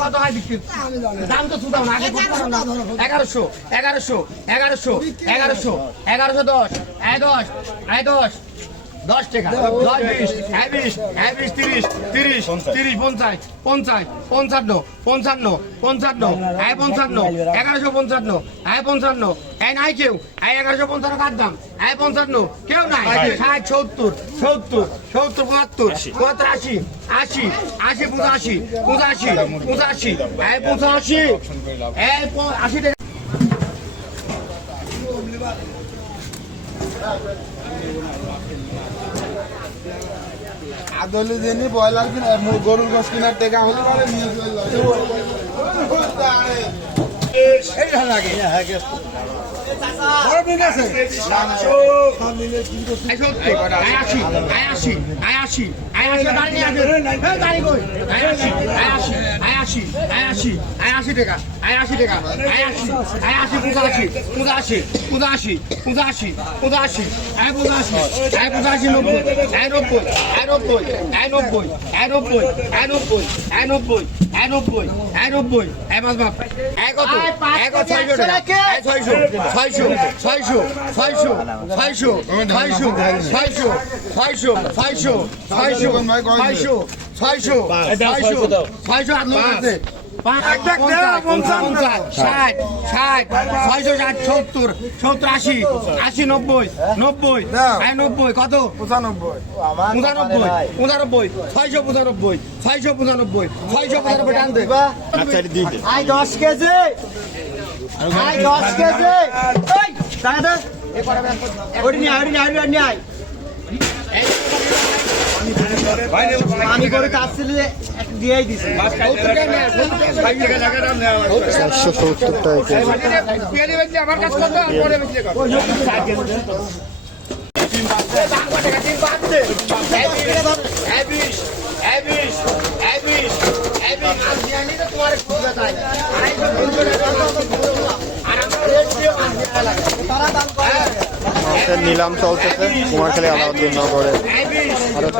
কত হয় বিক্রি দাম তো শুধাও না, আগে 1100 1100 1100 1100 1110 10 10 টাকা 10 20 20 30 30 30 50 50 55 55 55 55 1155 55 এই নাই কেউ 1155 কার দাম 55 কেউ নাই 60 70 70 70 75 85 80 80 85 85 85 85 80 টাকা আদলে জেনে ব্রয়লার কিনা গরুর গোশ কিনার টাকা হলে পরে নিয়ে কত 95 95 695 695 695 টান দে 10 কেজি 10 কেজি দাদা আমি করে কাজ ছিল দিয়েই দিছি 470 টাকা আমার কাছে কত পরে বেচলে কত নিলাম চলতেছে কুমারখালী আলাউদ্দিন নগরে কত